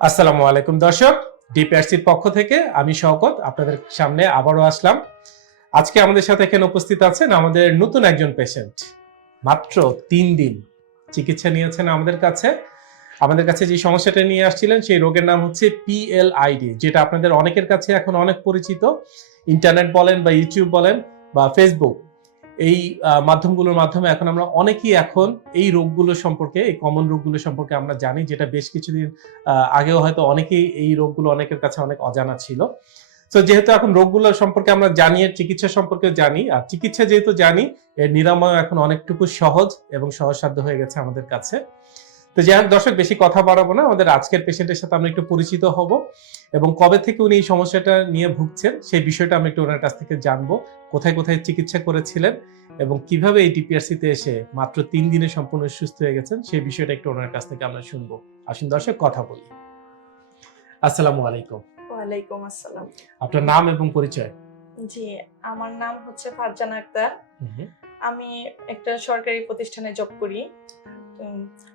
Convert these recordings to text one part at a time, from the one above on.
আসসালামু আলাইকুম দর্শক, ডিপিআরসির পক্ষ থেকে আমি শওকত, আপনাদের সামনে আবারও আসলাম। আজকে আমাদের সাথে এখানে উপস্থিত আছেন আমাদের নতুন একজন পেশেন্ট মাত্র তিন দিন চিকিৎসা নিয়েছেন আমাদের কাছে। আমাদের কাছে যে সমস্যাটা নিয়ে আসছিলেন, সেই রোগের নাম হচ্ছে পিএলআইডি যেটা আপনাদের অনেকের কাছে এখন অনেক পরিচিত। ইন্টারনেট বলেন বা ইউটিউব বলেন বা ফেসবুক এই মাধ্যমগুলোর মাধ্যমে এখন আমরা অনেকেই এখন এই রোগগুলো সম্পর্কে, এই কমন রোগগুলো সম্পর্কে আমরা জানি, যেটা বেশ কিছুদিন আগেও হয়তো অনেকেই এই রোগগুলো অনেকের কাছে অনেক অজানা ছিল। তো যেহেতু এখন রোগগুলো সম্পর্কে আমরা জানি চিকিৎসা সম্পর্কে জানি, আর চিকিৎসা যেহেতু জানি, এর নিরাময় এখন অনেকটুকু সহজ এবং সহজসাধ্য হয়ে গেছে আমাদের কাছে। তো যাই হোক দর্শক বেশি কথা বাড়াবো না। আমাদের আজকের পেশেন্টের সাথে আমরা একটু পরিচিত হব এবং কবে থেকে উনি এই সমস্যাটা নিয়ে ভুগছেন সেই বিষয়টা আমি একটু ওনার কাছ থেকে জানব। কোথায় কোথায় চিকিৎসা করেছিলেন এবং কীভাবে এই ডিপিআরসিতে এসে মাত্র তিন দিনে সম্পূর্ণ সুস্থ হয়ে গেছেন সেই বিষয়টা একটু ওনার কাছ থেকে আমরা শুনব। আসুন দর্শক কথা বলি। আসসালামু আলাইকুম। ওয়ালাইকুম আসসালাম। আপনার নাম এবং পরিচয়? জি আমার নাম হচ্ছে ফারজানা আক্তার। আমি একটা সরকারি প্রতিষ্ঠানে জব করি।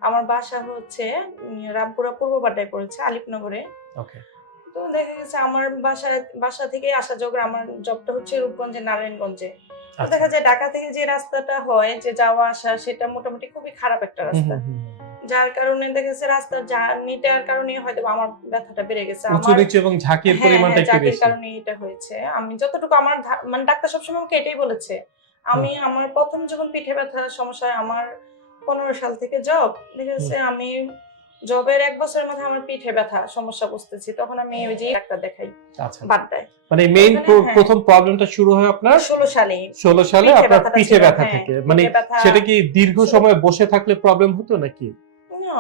আমার বাসা হচ্ছে রামপুরা পূর্ব বাড্ডায় পড়েছে আলিপনগরে ওকে। তো দেখা গেছে আমার বাসা বাসা থেকে আসা যোগ আমার জবটা হচ্ছে রূপগঞ্জে নারায়ণগঞ্জে। দেখা যায় ঢাকা থেকে যে রাস্তাটা হয় যে যাওয়া আসা সেটা মোটামুটি খুবই খারাপ একটা রাস্তা। যার কারণে দেখা যাচ্ছে রাস্তার জার্নিটার কারণে হয়তো আমার ব্যথাটা বেড়ে গেছে। আমার নিচু এবং ঝাঁকির হ্যাঁ, পরিমাণটা হ্যাঁ, একটু বেশি। কারণে এটা হয়েছে। আমি যতটুকু আমার মানে ডাক্তার সবসময় আমাকে এটাই বলেছে। আমি আমার প্রথম যখন পিঠে ব্যথার সমস্যা আমার পনেরো সাল থেকে জব দেখেছে আমি জবের এক বছরের মধ্যে আমার পিঠে ব্যথা সমস্যা বুঝতেছি। তখন আমি ওই যে ডাক্তার দেখাই আচ্ছা। বাড্ডায় মানে মেইন হ্যাঁ। প্রথম প্রবলেমটা শুরু হয় আপনার? ষোলো সালে। ষোলো সালে আপনার পিঠে ব্যথা হ্যাঁ, থেকে। মানে সেটা কি দীর্ঘ সময় বসে থাকলে প্রবলেম হতো নাকি? না,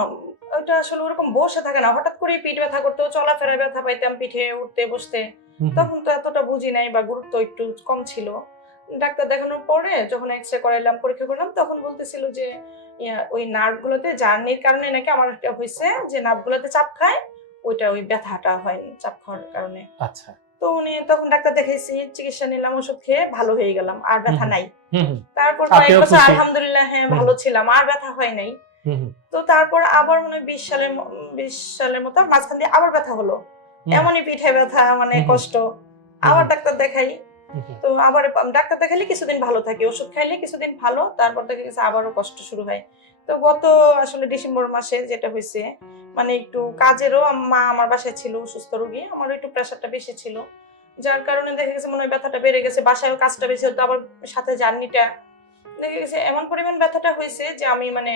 ওটা আসলে ওরকম বসে থাকে না। হঠাৎ করে পিঠ ব্যথা করতো চলাফেরা ব্যথা পাইতাম পিঠে উঠতে বসতে। তখন তো এতটা বুঝি নাই বা গুরুত্ব একটু কম ছিল। ডাক্তার দেখানোর পরে যখন এক্স রে করাইলাম পরীক্ষা করলাম তখন বলতেছিল যে ওই নার্ভ গুলোতে জার্নির কারণে নাকি আমার একটা হয়েছে যে নার্ভ গুলোতে চাপ খায় ওইটা ওই ব্যথাটা হয় চাপ খাওয়ার কারণে। আচ্ছা। তো উনি তখন ডাক্তার দেখাইছি চিকিৎসা নিলাম ওষুধ খেয়ে ভালো হয়ে গেলাম আর ব্যথা নাই। তারপর কয়েক বছর আলহামদুলিল্লাহ হ্যাঁ ভালো ছিলাম আর ব্যথা হয় নাই। তো তারপর আবার মনে হয় বিশ সালের বিশ সালের মতো মাঝখান দিয়ে আবার ব্যথা হলো। এমনই পিঠে ব্যথা মানে। কষ্ট। আবার ডাক্তার দেখাই। তো আবার ডাক্তার দেখালে কিছুদিন ভালো থাকে, ওষুধ খাইলে কিছুদিন ভালো, তারপর দেখা গেছে আবারও কষ্ট শুরু হয়। তো গত আসলে ডিসেম্বর মাসে যেটা হয়েছে মানে একটু কাজেরও মা আমার বাসায় ছিল, অসুস্থ রোগী আমার একটু প্রেশারটা বেশি ছিল। যার কারণে দেখা গেছে মনে হয় ব্যথাটা বেড়ে গেছে, বাসায়ও কাজটা বেশি হতো, আবার সাথে জার্নিটা। দেখা গেছে এমন পরিমাণ ব্যথাটা হয়েছে যে আমি মানে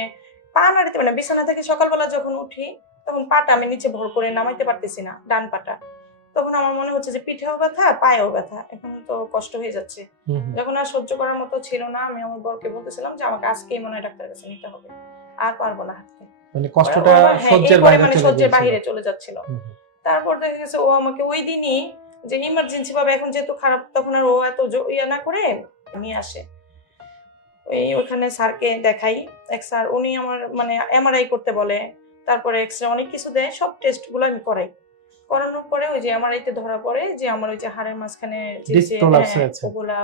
পা নাড়িতে মানে বিছানা থেকে সকালবেলা যখন উঠি, তখন পাটা আমি নিচে ভর করে নামাইতে পারতেছি না, ডান পাটা। তখন আমার মনে হচ্ছে যে পিঠেও ব্যথা পায়েও ব্যথা। এখন তো কষ্ট হয়ে যাচ্ছে। যখন আর সহ্য করার মতো ছিল না আমি আমার বরকে বলতেছিলাম যে আমাকে আজকেই মনে হয় ডাক্তারের কাছে নিতে হবে। আর পারব না হাঁটতে। মানে কষ্টটা হ্যাঁ, সহ্যের বাইরে মানে সহ্যের বাইরে চলে যাচ্ছিল। তারপর দেখা গেছে ও আমাকে ওই দিনই যে ইমার্জেন্সি ভাবে এখন যেহেতু খারাপ তখন আর ও এত ইয়ে না করে নিয়ে আসে। ওই ওখানে স্যারকে দেখাই। এক স্যার উনি আমার মানে এমআরআই করতে বলে। তারপরে এক্স রে অনেক কিছু দেয় সব টেস্টগুলো আমি করাই। করানোর পরে ওই যে এমআরআই তে ধরা পড়ে যে আমার ওই যে হাড়ের মাঝখানে যে হ্যাঁ। ওগুলা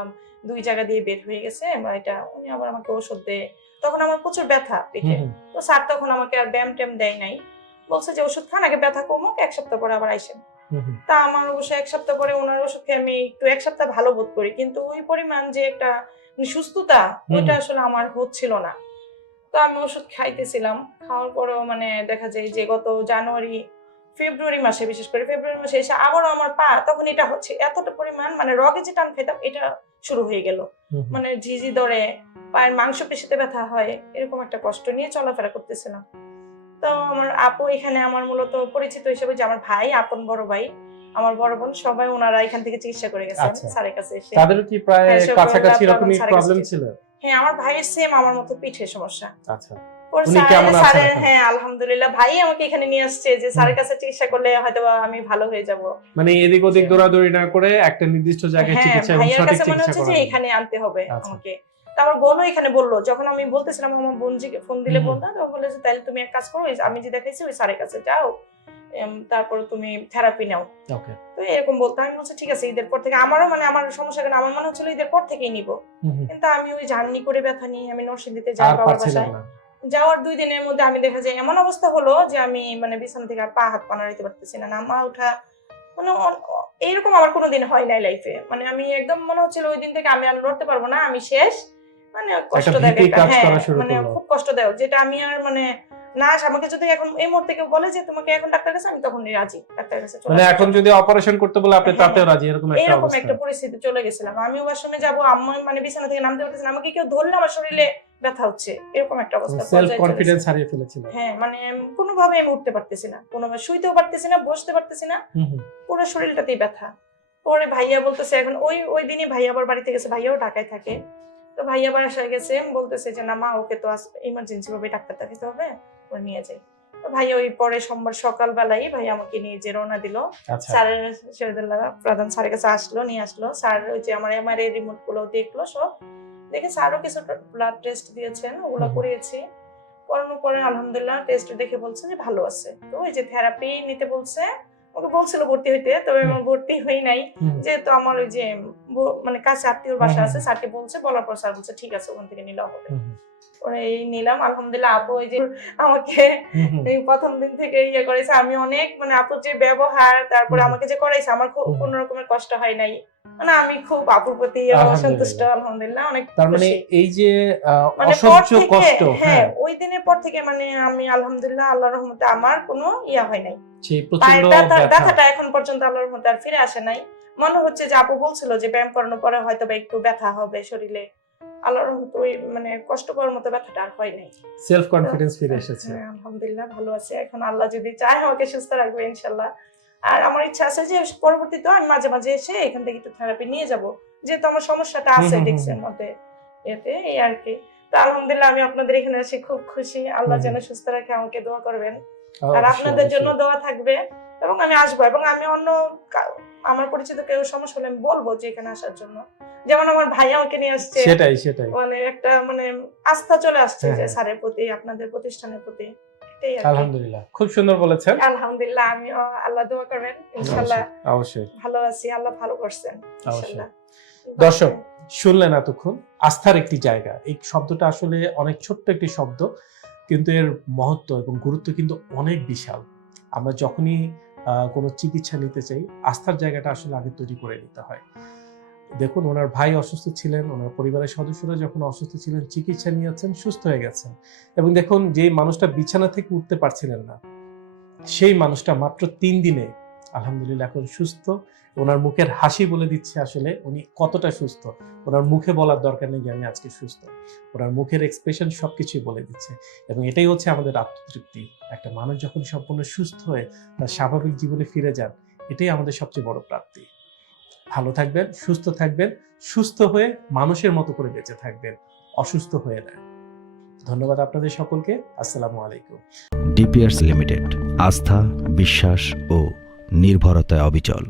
দুই জায়গা দিয়ে বের হয়ে গেছে এটা উনি আবার আমাকে ওষুধ দেয়। তখন আমার প্রচুর ব্যথা হুম, তো স্যার তখন আমাকে আর ব্যায়াম ট্যাম দেয় নাই। বলছে যে ওষুধ খান আগে ব্যথা কমুক এক সপ্তাহ পরে আবার আইসেন তা আমার অবশ্য এক সপ্তাহ পরে ওনার ওষুধ খেয়ে আমি একটু এক সপ্তাহ ভালো বোধ করি। কিন্তু ওই পরিমাণ যে একটা সুস্থতা ওইটা আসলে আমার হচ্ছিল না। তো আমি ওষুধ খাইতেছিলাম। খাওয়ার পরেও মানে দেখা যায় যে গত জানুয়ারি ফেব্রুয়ারি মাসে বিশেষ করে ফেব্রুয়ারি মাসে এসে আবারও আমার পা তখন এটা হচ্ছে এতটা পরিমাণ মানে রগে যেটা আমি খেতাম এটা শুরু হয়ে গেল। মানে ঝিঝি ধরে পায়ের মাংস পেশিতে ব্যথা হয় এরকম একটা কষ্ট নিয়ে চলাফেরা করতেছিলাম। তো আমার আপু এখানে আমার মূলত পরিচিত হিসেবে যে আমার ভাই আপন বড় ভাই আমার বড় বোন সবাই ওনারা এখান থেকে চিকিৎসা করে গেছেন আচ্ছা। স্যারের কাছে এসে। তাদেরও কি প্রায় হ্যাঁ, কাছাকাছি এরকমই আমার প্রবলেম ছিল? হ্যাঁ আমার ভাইয়ের সেম আমার মতো পিঠে সমস্যা। আচ্ছা। ওর স্যারের হ্যাঁ আলহামদুলিল্লাহ ভাই আমাকে এখানে নিয়ে আসছে যে স্যারের কাছে চিকিৎসা করলে হয়তো আমি ভালো হয়ে যাব। মানে এদিক ওদিক দৌড়াদৌড়ি না করে একটা নির্দিষ্ট জায়গায় হ্যাঁ চিকিৎসা এবং সঠিক চিকিৎসা যে করা এখানে আনতে হবে আচ্ছা। আমাকে। আমার বোনও এখানে বলল যখন আমি বলতেছিলাম আমার ফোন দিলে তাহলে তুমি এক কাজ করো আমি যে দেখাইছি ওই স্যারের কাছে যাও তারপরে তুমি থেরাপি নাও। তো এরকম বলতো আমি বলছি ঠিক আছে ঈদের পর থেকে আমারও মানে আমার সমস্যা কেন? আমার মনে হচ্ছিল ঈদের পর থেকেই নিব। কিন্তু আমি ওই জার্নি করে ব্যথা নিয়ে আমি নরসিংদীতে যাই বাবার বাসায়। যাওয়ার দুই দিনের মধ্যে আমি দেখা যায় এমন অবস্থা হলো যে আমি মানে বিছানা থেকে আর পা হাত পা নাড়াইতে পারতেছি না নামা ওঠা মানে এইরকম আমার কোনোদিন হয় নাই লাইফে মানে আমি একদম মনে হচ্ছিল ওই দিন থেকে আমি আর লড়তে পারব না আমি শেষ। মানে কষ্টদায়ক হ্যাঁ মানে খুব কষ্টদায়ক যেটা আমি আর মানে না আমাকে যদি এখন এই মুহূর্তে কেউ বলে যে তোমাকে এখন ডাক্তার কাছে আমি তখন রাজি ডাক্তারের কাছে চলে মানে এখন যদি অপারেশন করতে বলে আপনি হ্যাঁ। তাতেও রাজি এরকম একটা এইরকম অবস্থা। একটা পরিস্থিতি চলে গেছিলাম। আমি ওয়াশরুমে যাব আম্মা মানে বিছানা থেকে নামতে পারতেছি আমাকে কেউ ধরলে আমার শরীরে ব্যথা হচ্ছে এরকম একটা অবস্থা। সেলফ কনফিডেন্স হারিয়ে ফেলেছিল। হ্যাঁ মানে কোনোভাবে আমি উঠতে পারতেছি না কোনোভাবে শুইতেও পারতেছি না বসতে পারতেছি না। পুরো শরীরটাতেই ব্যথা। পরে ভাইয়া বলতেছে এখন ওই ওই দিনই ভাইয়া আবার বাড়িতে গেছে ভাইয়াও ঢাকায় থাকে। তো ভাইয়া বাসায় গেছে বলতেছে যে না মা ওকে তো ইমার্জেন্সি ভাবে ডাক্তার দেখাতে হবে ওরে নিয়ে যাই। তো ভাইয়া ওই পরে সোমবার সকালবেলাই ভাইয়া আমাকে নিয়ে যে রওনা দিল আচ্ছা। স্যারের শহীদুল্লাহ প্রধান স্যারের কাছে আসলো নিয়ে আসলো। স্যার ওই যে আমার এমআরআই রিমোটগুলো দেখল সব দেখে স্যারও কিছু ব্লাড টেস্ট দিয়েছেন ওগুলো করিয়েছি। করানোর পরে আলহামদুলিল্লাহ টেস্ট দেখে বলছে যে ভালো আছে। তো ওই যে থেরাপি নিতে বলছে ওকে বলছিল ভর্তি হইতে তবে। আমার ভর্তি হই নাই। যেহেতু আমার ওই যে মানে কাছে আত্মীয় বাসা আছে। স্যারকে বলছে বলার পর স্যার বলছে ঠিক আছে ওখান থেকে নিলেও হবে। হুম। এই নিলাম আলহামদুলিল্লাহ আপু ওই যে আমাকে প্রথম দিন থেকে ইয়ে করেছে। আমি অনেক মানে আপুর যে ব্যবহার তারপরে আমাকে যে করাইছে আমার খুব কোনো রকমের কষ্ট হয় নাই। মানে আমি খুব আপুর প্রতি আলহামদুলিল্লাহ। সন্তুষ্ট আলহামদুলিল্লাহ অনেক তার মানে এই যে মানে অসহ্য কষ্ট হ্যাঁ হ্যাঁ। ওই দিনের পর থেকে মানে আমি আলহামদুলিল্লাহ আল্লাহর রহমতে আমার কোনো ইয়া হয় নাই। সেই প্রচণ্ড ব্যথা ব্যথা। ব্যথাটা এখন পর্যন্ত আল্লাহর রহমতে আর ফিরে আসে নাই। মনে হচ্ছে যে আপু বলছিল যে ব্যায়াম করানোর পরে হয়তো বা একটু ব্যথা হবে শরীরে। আল্লাহর রহমতে ওই মানে কষ্ট করার মতো ব্যথাটা আর হয় নাই। সেলফ কনফিডেন্স ফিরে এসেছে। হ্যাঁ, আলহামদুলিল্লাহ ভালো আছে। এখন আল্লাহ যদি চায় আমাকে সুস্থ রাখবে ইনশাল্লাহ। আর আমার ইচ্ছা আছে যে পরবর্তীতে আমি মাঝে মাঝে এসে এখান থেকে একটু থেরাপি নিয়ে যাব। যেহেতু আমার সমস্যাটা আছে ডিক্সের মধ্যে। এতে এই আর কি। তো আলহামদুলিল্লাহ আমি আপনাদের এখানে এসে খুব খুশি। আল্লাহ যেন সুস্থ রাখে আমাকে দোয়া করবেন। আর আপনাদের জন্য দোয়া থাকবে এবং আমি আসব এবং আমি অন্য আমার পরিচিত কেউ সমস্যা হলে আমি বলব যে এখানে আসার জন্য। যেমন আমার ভাই আমাকে নিয়ে আসছে। সেটাই সেটাই। মানে একটা মানে আস্থা চলে আসছে হ্যাঁ, যে হ্যাঁ। স্যারের প্রতি আপনাদের প্রতিষ্ঠানের প্রতি। এটাই আলহামদুলিল্লাহ। খুব সুন্দর বলেছেন। আলহামদুলিল্লাহ আমি আল্লাহ দোয়া করবেন। ইনশাল্লাহ অবশ্যই ভালো আছি আল্লাহ ভালো করছেন দর্শক শুনলেন এতক্ষণ আস্থার একটি জায়গা। এই শব্দটা আসলে অনেক ছোট্ট একটি শব্দ কিন্তু এর মহত্ব এবং গুরুত্ব কিন্তু অনেক বিশাল। আমরা যখনই আহ, কোনো চিকিৎসা নিতে চাই আস্থার জায়গাটা আসলে আগে তৈরি করে নিতে হয়। দেখুন, ওনার ভাই অসুস্থ ছিলেন, ওনার পরিবারের সদস্যরা যখন অসুস্থ ছিলেন, চিকিৎসা নিয়েছেন, সুস্থ হয়ে গেছেন। এবং দেখুন যে মানুষটা বিছানা থেকে উঠতে পারছিলেন না, সেই মানুষটা মাত্র তিন দিনে, আলহামদুলিল্লাহ, এখন সুস্থ। ওনার মুখের হাসি বলে দিচ্ছে আসলে, উনি কতটা সুস্থ। ওনার মুখে বলার দরকার নেই যে আমি আজকে সুস্থ। ওনার মুখের এক্সপ্রেশন সবকিছুই বলে দিচ্ছে। এবং এটাই হচ্ছে আমাদের আত্মতৃপ্তি। একটা মানুষ যখন সম্পূর্ণ সুস্থ হয়ে তার স্বাভাবিক জীবনে ফিরে যান, এটাই আমাদের সবচেয়ে বড় প্রাপ্তি। ভালো থাকবেন, সুস্থ থাকবেন, সুস্থ হয়ে মানুষের মতো করে বেঁচে থাকবেন, অসুস্থ হয়ে না। ধন্যবাদ আপনাদের সকলকে, আসসালামু আলাইকুম। ডিপিআরস লিমিটেড, আস্থা, বিশ্বাস ও নির্ভরতায় অবিচল।